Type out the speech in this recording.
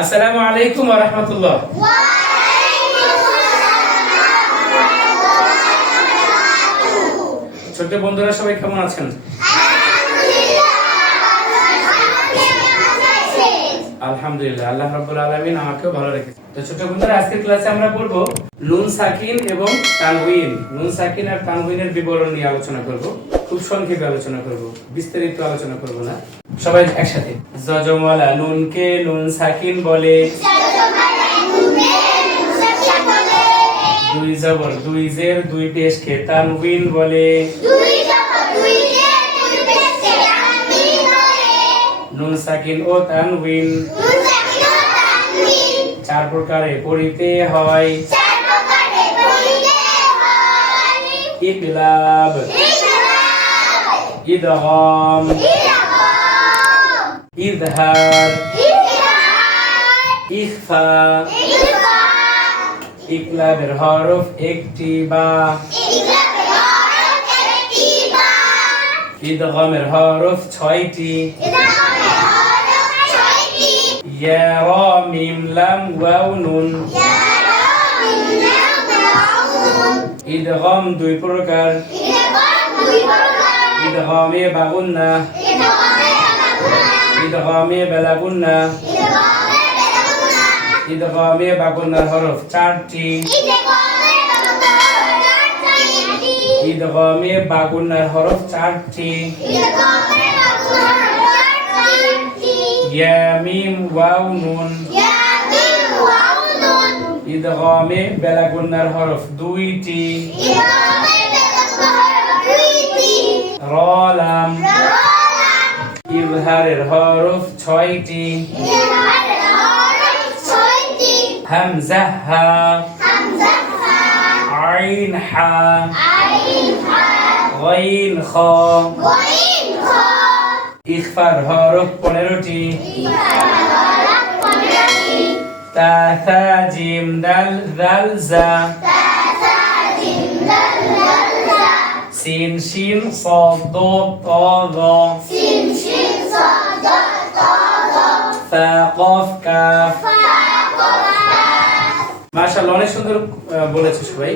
আসসালামু আলাইকুম ওয়া রাহমাতুল্লাহ। ছোট বন্ধুরা সবাই কেমন আছেন? আলহামদুলিল্লাহ, আল্লাহ রাব্বুল আলামিন আমাকেও ভালো রেখেছে। তো ছোট বন্ধুরা, আজকের ক্লাসে আমরা পড়ব নুন সাকিন এবং তানউইন। নুন সাকিন আর তানউইনের বিবরণ নিয়ে আলোচনা করব। খুব সংক্ষেপে আলোচনা করব, বিস্তারিত আলোচনা করব না। সবাই একসাথে। জজমওয়ালা নুনকে নুন সাকিন বলে। দুই জবর দুই জের দুই পেশকে তানউইন বলে। নুন সাকিন ও তানউইন চার প্রকারে পড়িতে হয়। ইকলাব, ইদগাম, ইজহার, ইখফা। ইকলাবের হরফ একটি বা। ইদগামের হরফ ছয়টি। ইয়া রা মিম লাম ওয়াও নুন। ইদগাম দুই প্রকার। ইদগামে বাগুন্না, ইদগামে বেলাগুন্না। ইদগামে বাগুন্নার হরফ চারটি। ইদগামে বাগুন্নার হরফ চারটি। ইয়া মিম ওয়াও নুন। ইদগামে বেলাগুন্নার হরফ দুইটি। রা লাম। ইজহারের হরফ ছয়টি। হামজা হা। আইন হা। গাইন খ। ইখফার হরফ 15টি। তা থা জিম দাল জাল জা। সিন শিন صاد ضاد طا ظا। ফা কফ কাফ। মাশাআল্লাহ, অনেক সুন্দর বলেছে সবাই।